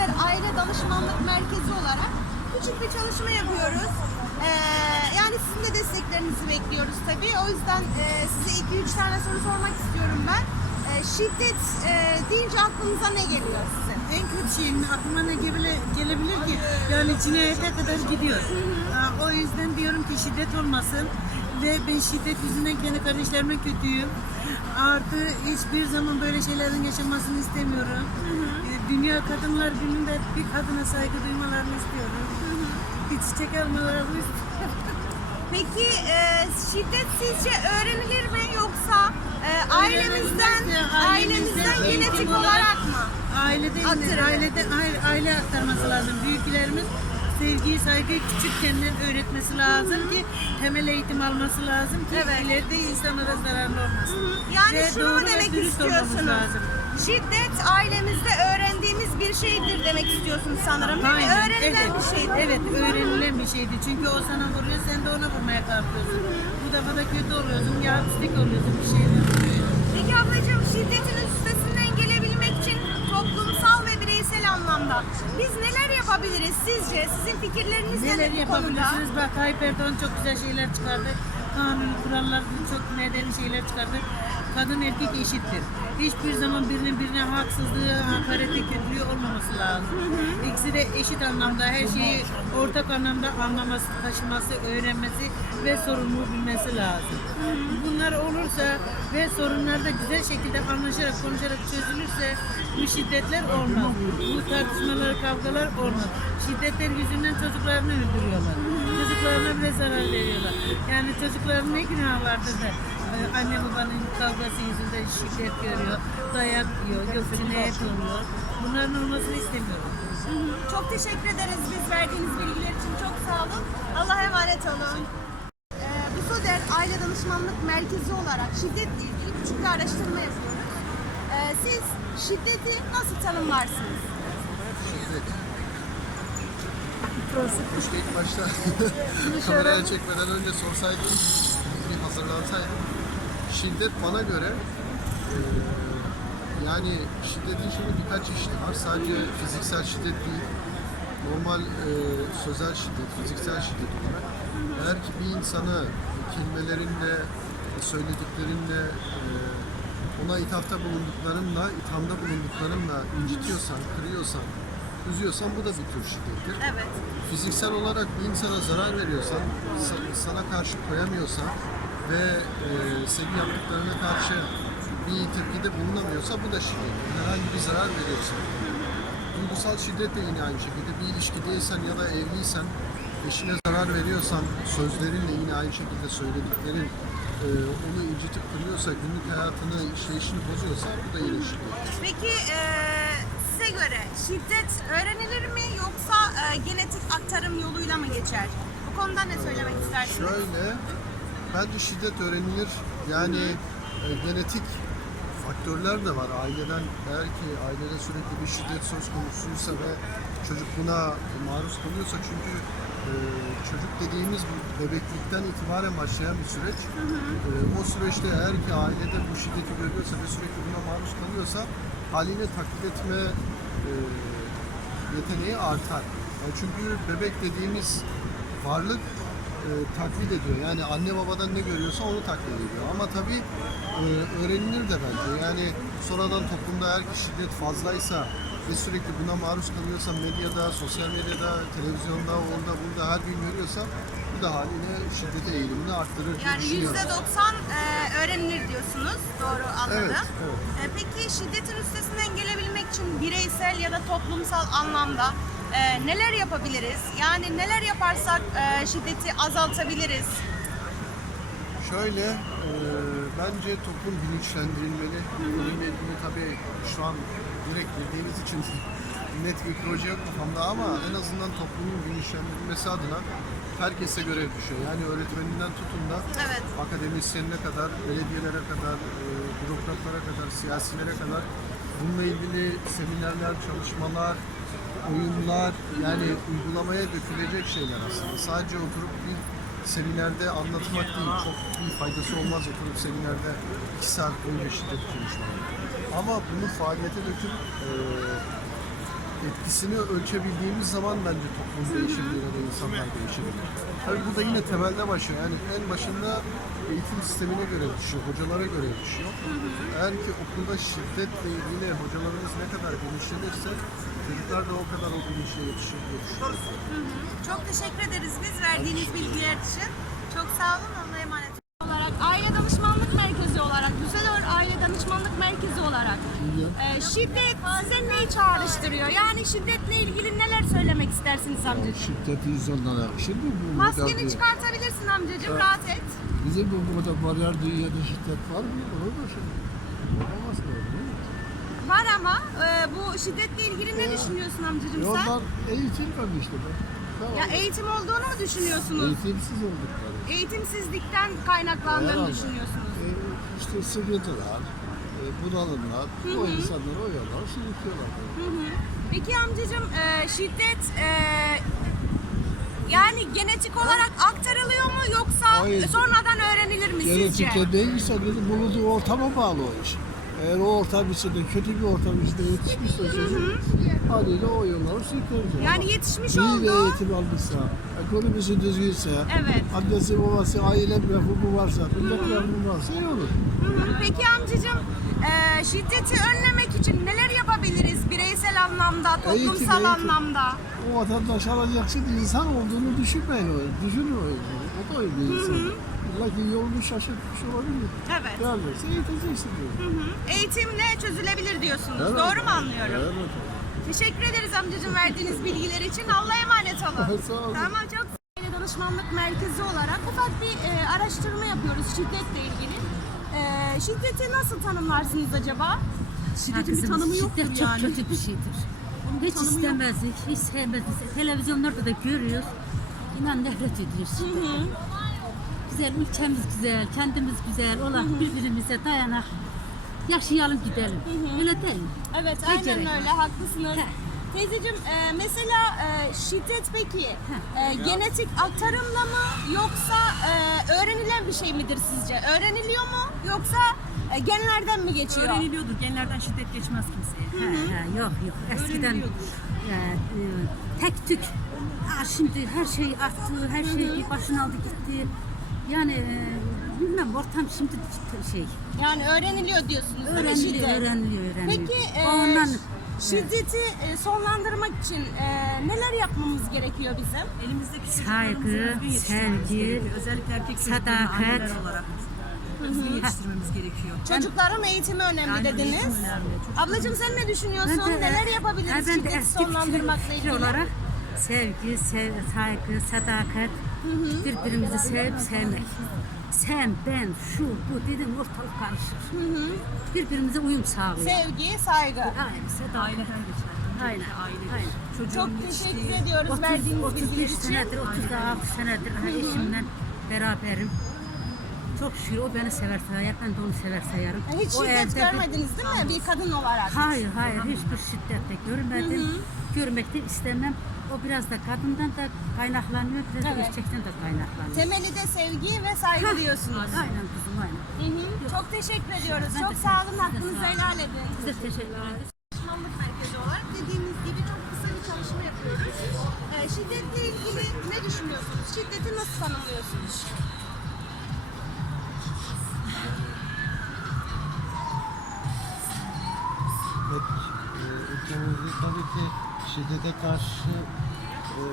Soder Aile Danışmanlık Merkezi olarak küçük bir çalışma yapıyoruz. Ee, yani sizin de desteklerinizi bekliyoruz tabii. O yüzden e, size 2-3 tane soru sormak istiyorum ben. Ee, şiddet e, deyince aklınıza ne geliyor sizin? En kötü şeyin aklıma ne gebele- gelebilir ki? Yani cinayete kadar gidiyor. Ha, o yüzden diyorum ki şiddet olmasın. Ve ben şiddet yüzünden kendi kardeşlerime kötüyüm. Artı hiçbir zaman böyle şeylerin yaşamasını istemiyorum. Ee, Dünya Kadınlar Günü'nde bir kadına saygı duymalarını istiyorum. Bir çiçek almalarını istiyorum. Peki e, şiddet sizce öğrenilir mi yoksa e, ailemizden ailemizden genetik olarak olarak mı? Ailede, Aktarılır. ailede, aile, aile aktarması lazım. Büyüklerimiz sevgiyi, saygıyı küçükkenden öğretmesi lazım ki temel eğitim alması lazım ki Evet. ileride insanlara zararlı olmasın. Yani Ve şunu mu demek istiyorsunuz? lazım. Şiddet ailemizde öğrendiğimiz bir şeydir demek istiyorsunuz sanırım. Değil mi? Öğrenilen evet, bir şeydir. Evet, öğrenilen bir şeydi. Çünkü o sana vuruyor, sen de ona vurmaya kalkıyorsun. Bu defa da kötü oluyorsun, ya pislik oluyorsun bir şeyler. Peki ablacığım şiddetin üstesinden gelebilmek için toplumsal anlamda biz neler yapabiliriz sizce? Sizin fikirleriniz Neler neler bu konuda? yapabilirsiniz? Bak Tayyip Erdoğan çok güzel şeyler çıkardı. Kanun, kurallar, çok nedeni şeyler çıkardı. Kadın erkek eşittir. Hiçbir zaman birinin birine haksızlığı, hakareti, kötülüğü olmaması lazım. İkisi de eşit anlamda her şeyi ortak anlamda anlaması, taşıması, öğrenmesi ve sorumluluğu bilmesi lazım. Bunlar olursa ve sorunlar da güzel şekilde anlaşarak, konuşarak çözülürse bu şiddetler olmaz. Bu tartışmalar, kavgalar olmaz. Şiddetler yüzünden çocuklarını öldürüyorlar. Çocuklarına bile zarar veriyorlar. Yani çocukların ne günahı vardır da anne babanın kavgası yüzünden şiddet görüyor, dayak yiyor, yok cinayet oluyor. Bunların olmasını istemiyorum. Çok teşekkür ederiz biz verdiğiniz bilgiler için. Çok sağ olun. Allah'a emanet olun. Ee, biz Soder Aile Danışmanlık Merkezi olarak şiddetle ilgili küçük bir araştırma yapıyoruz. Ee, siz şiddeti nasıl tanımlarsınız? Şiddet. Keşke ilk başta kameraya çekmeden önce sorsaydım, bir hazırlansaydım. Şiddet bana göre yani şiddetin şimdi birkaç çeşidi var. Sadece fiziksel şiddet değil, normal eee, sözel şiddet, fiziksel şiddet olarak. Eğer ki bir insanı kelimelerinle, söylediklerinle, eee, ona ithafta bulunduklarınla, ithamda bulunduklarınla incitiyorsan, kırıyorsan, üzüyorsan bu da bir tür şiddettir Evet. fiziksel olarak bir insana zarar veriyorsan, sa- sana karşı koyamıyorsa ve e, senin yaptıklarına karşı bir tepkide bulunamıyorsa bu da şiddet. Herhangi bir zarar veriyorsa. Duygusal şiddet de yine aynı şekilde. Bir ilişkideysen ya da evliysen, eşine zarar veriyorsan, sözlerinle yine aynı şekilde söylediklerin e, onu incitip kırıyorsa, günlük hayatını, işleyişini bozuyorsa bu da yine şiddet. Peki e, size göre şiddet öğrenilir mi yoksa e, genetik aktarım yoluyla mı geçer? Bu konuda ne söylemek istersiniz? Şöyle, bence şiddet öğrenilir. Yani e, genetik faktörler de var. Aileden eğer ki ailede sürekli bir şiddet söz konusuysa ve çocuk buna maruz kalıyorsa çünkü e, çocuk dediğimiz bebeklikten itibaren başlayan bir süreç. E, o süreçte eğer ki ailede bu şiddeti görüyorsa ve sürekli buna maruz kalıyorsa haliyle taklit etme e, yeteneği artar. Yani çünkü bebek dediğimiz varlık e, taklit ediyor. Yani anne babadan ne görüyorsa onu taklit ediyor. Ama tabii e, öğrenilir de bence. Yani sonradan toplumda eğer ki şiddet fazlaysa ve sürekli buna maruz kalıyorsa medyada, sosyal medyada, televizyonda, orada burada her gün görüyorsa bu da haliyle şiddete eğilimini arttırır diye Yani düşünüyorum. yüzde doksan e, öğrenilir diyorsunuz. Doğru anladım. Evet, evet. E, peki şiddetin üstesinden gelebilmek için bireysel ya da toplumsal anlamda e, neler yapabiliriz? Yani neler yaparsak e, şiddeti azaltabiliriz? Şöyle, e, bence toplum bilinçlendirilmeli. İlgili tabii şu an direkt bildiğiniz için net bir proje yok kafamda ama en azından toplumun bilinçlendirilmesi adına herkese görev düşüyor. Yani öğretmeninden tutun da Evet. akademisyenine kadar, belediyelere kadar, e, bürokratlara kadar, siyasilere kadar bununla ilgili seminerler, çalışmalar, oyunlar yani uygulamaya dökülecek şeyler aslında. Sadece oturup bir seminerde anlatmak değil. Çok bir faydası olmaz oturup seminerde iki saat boyunca şiddet konuşmak. Ama bunu faaliyete döküp e, etkisini ölçebildiğimiz zaman bence toplum değişebilir ya da insanlar değişebilir. Tabii burada yine temelde başlıyor. Yani en başında eğitim sistemine göre düşüyor, hocalara göre düşüyor. Eğer ki okulda şiddetle ilgili hocalarımız ne kadar bilinçlenirse çocuklar da o kadar o bilinçle yetişir diye düşünüyorum. Çok teşekkür ederiz biz verdiğiniz bilgiler için. Çok sağ olun. Allah'a emanet olarak Aile Danışmanlık Merkezi olarak, Düsseldorf Aile Danışmanlık Merkezi olarak e, şiddet size neyi çağrıştırıyor? Yani şiddetle ilgili neler söylemek istersiniz amcacığım? Şiddet insanlara. Şimdi bu Maskeni çıkartabilirsin amcacığım, rahat et. Bizim bu burada modern dünyada şiddet var mı? Olur mu şimdi? Olamaz mı? Var ama e, bu şiddetle ilgili ne düşünüyorsun amcacığım E sen? onlar eğitilmedi işte. be. Tamam. Ya eğitim olduğunu mu düşünüyorsunuz? Eğitimsiz oldukları. Eğitimsizlikten kaynaklandığını Herhalde. düşünüyorsunuz. E, işte sıkıntılar, bunalımlar, o insanları o yollar sürüklüyorlar. Hı hı. Peki amcacığım e, şiddet e, yani genetik olarak aktarılıyor mu yoksa Hayır. sonradan öğrenilir mi sizce? Genetikte değilse kızım bulunduğu ortama bağlı o iş. Eğer o ortam içinde, kötü bir ortam içinde yetişmişse çocuk, haliyle o yolları sürükleyecek. Yani yetişmiş iyi bir oldu. eğitim almışsa, ekonomisi düzgünse, Evet. annesi babası aile mefhumu varsa, millet mefhumu varsa iyi olur. Peki amcacığım e, şiddeti önlemek için neler yapabiliriz bireysel anlamda, Eğitim, toplumsal eğitim. anlamda? O vatandaş alacaksın insan olduğunu düşünmeyin o. Düşünün o. O da öyle bir insan. Ki yolunu şaşırtmış olabilir. Evet. Neredeyse eğiteceksin diyor. Hı hı. Eğitimle çözülebilir diyorsunuz. Evet. Doğru mu anlıyorum? Evet. Teşekkür ederiz amcacığım verdiğiniz bilgiler için. Allah'a emanet olun. Sağ olun. Tamam çok Aile Danışmanlık Merkezi olarak ufak bir e, araştırma yapıyoruz şiddetle ilgili. E, şiddeti nasıl tanımlarsınız acaba? Şiddetin bir tanımı yoktur Şiddet çok kötü bir şeydir. hiç istemezdik, hiç sevmezdik. Televizyonlarda da görüyoruz. İnan nefret ediyoruz şiddetten. Güzel, ülkemiz güzel, kendimiz güzel olan birbirimize dayanak yaşayalım gidelim. Öyle değil mi? Evet Ne aynen gerek? öyle haklısınız. He. Teyzeciğim e, mesela e, şiddet peki e, genetik aktarımla mı yoksa e, öğrenilen bir şey midir sizce? Öğreniliyor mu yoksa e, genlerden mi geçiyor? Öğreniliyordu. Genlerden şiddet geçmez kimseye. He, he, yok yok eskiden Öğreniliyordur. e, e, tek tük. Aa, şimdi her şey arttı, her şey bir başına aldı gitti. Yani e, bilmem ortam şimdi şey Yani öğreniliyor diyorsunuz değil mi öğreniliyor, şiddet? öğreniliyor, öğreniliyor. Peki e, Ondan şiddeti e, sonlandırmak için e, neler yapmamız gerekiyor bizim? Elimizdeki Saygı, çocuklarımızı düzgün yetiştirmemiz sevgi, gerekiyor. Özellikle erkek çocuklarını sadakat. anneler olarak düzgün yetiştirmemiz gerekiyor. Çocukların eğitimi önemli Yani dediniz. eğitim önemli. Ablacığım sen ne düşünüyorsun? Ben de- neler yapabiliriz ben de şiddeti eski sonlandırmakla fikir- ilgili? olarak sevgi, sev, saygı, sadakat, birbirimizi sevip sevmek. Sen, ben, şu, bu dedim ortalık karışır. Birbirimize uyum sağlıyor. Sevgi, saygı. Aynen, sadakat. Aileden geçer. Aynen, Ailedir. aynen. Çocuğun Çok teşekkür ediyoruz 30, verdiğiniz 35 bilgiler için. senedir, 36 senedir aha, eşimle beraberim. Çok şükür o beni sever sayar, ben de onu sever sayarım. Hiç O şiddet evde bir- görmediniz değil mi? Bir kadın olarak. Hayır hayır hiçbir şiddet de görmedim. Görmek de istemem. O biraz da kadından da kaynaklanıyor, biraz Evet. da erkekten de kaynaklanıyor. Temeli de sevgi ve saygı diyorsunuz. Aynen kızım aynen. Hı hı. Çok teşekkür ediyoruz. Ben Çok sağ olun. Hakkınızı helal edin. Biz de teşekkür ederiz. Danışmanlık merkezi olarak dediğimiz gibi çok kısa bir çalışma yapıyoruz. Ee, şiddetle ilgili ne düşünüyorsunuz? Şiddeti nasıl tanımlıyorsunuz? Evet, e, ülkemizde tabii ki şiddete karşı e,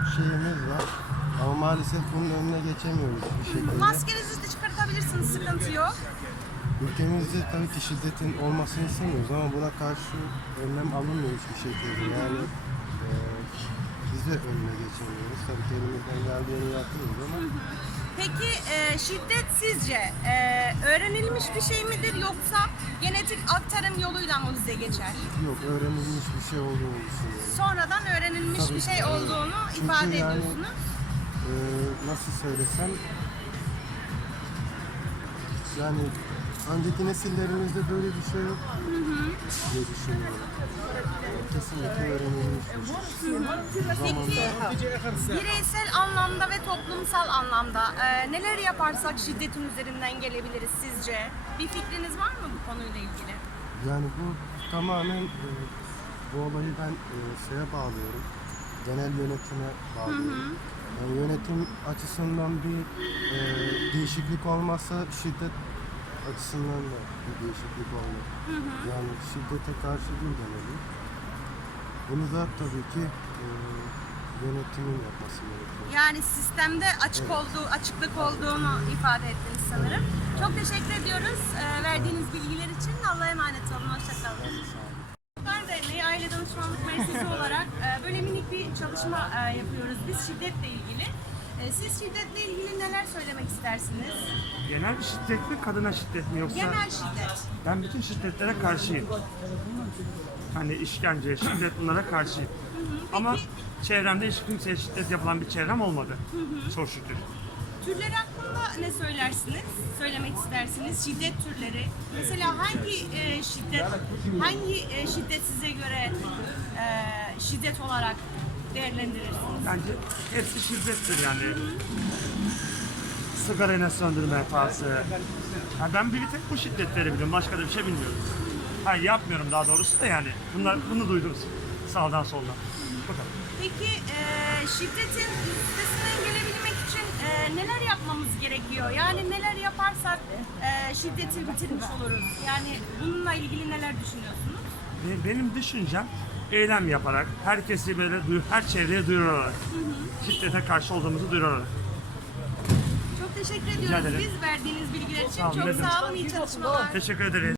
bir şeyimiz var. Ama maalesef bunun önüne geçemiyoruz bir şekilde. Maskenizi de çıkartabilirsiniz. Sıkıntı yok. Ülkemizde tabii ki şiddetin olmasını istemiyoruz ama buna karşı önlem alınmıyor hiçbir şekilde. Yani e, biz de önüne geçemiyoruz. Tabii ki elimizden geldiğini yapıyoruz ama Peki e, şiddet sizce e, öğrenilmiş bir şey midir yoksa genetik aktarım yoluyla mı bize geçer? yok öğrenilmiş bir şey olduğunu düşünüyorum. Sonradan öğrenilmiş Tabii bir ki, şey evet. olduğunu Çünkü ifade yani- ediyorsunuz. Ee, nasıl söylesem yani önceki nesillerimizde böyle bir şey yok diye düşünüyorum. Kesinlikle öğrenilmiş bireysel anlamda ve toplumsal anlamda e, neler yaparsak şiddetin üzerinden gelebiliriz sizce? Bir fikriniz var mı bu konuyla ilgili? Yani bu tamamen e, bu olayı ben e, şeye bağlıyorum. Genel yönetime bağlıyorum. Yani yönetim açısından bir e, değişiklik olmazsa şiddet açısından da bir değişiklik olmalı. Yani şiddete karşı dur demeli. Bunu da tabii ki e, yönetimin yapması gerekiyor. Yani sistemde açık olduğu, açıklık olduğunu ifade ettiniz sanırım. Çok teşekkür ediyoruz e, verdiğiniz bilgiler için. Allah'a emanet olun. Hoşçakalın. Çocuklar Derneği Aile Danışmanlık Merkezi olarak e, böyle minik bir çalışma e, yapıyoruz biz şiddetle ilgili. E, Siz şiddetle ilgili neler söylemek istersiniz? Genel bir şiddet mi, kadına şiddet mi yoksa? Genel şiddet. Ben bütün şiddetlere karşıyım. Hani işkence, şiddet bunlara karşıyım. Ama çevremde hiç kimseye şiddet yapılan bir çevrem olmadı. Çok şükür. Türleri hakkında ne söylersiniz? Söylemek istersiniz? Şiddet türleri. Mesela hangi e, şiddet, hangi e, şiddet size göre e, şiddet olarak değerlendirirsiniz? Bence hepsi şiddettir yani. Sigarayla söndürme hatası. Yani ben bir tek bu şiddetleri biliyorum. Başka da bir şey bilmiyorum. Hayır yapmıyorum daha doğrusu da yani. Bunlar, bunu duydum sağdan soldan. Bakalım. Peki e, şiddetin üstesinden gelebilmek için e, neler yapmamız gerekiyor? Yani neler yaparsak e, şiddeti bitirmiş oluruz? Yani bununla ilgili neler düşünüyorsunuz? Be- Benim düşüncem eylem yaparak, herkesi böyle her çevreye duyurarak, şiddete karşı olduğumuzu duyurarak. Çok teşekkür ediyoruz ederim. biz verdiğiniz bilgiler için. Sağ olun, Çok ne demek. sağ olun, iyi çalışmalar. Teşekkür ederiz.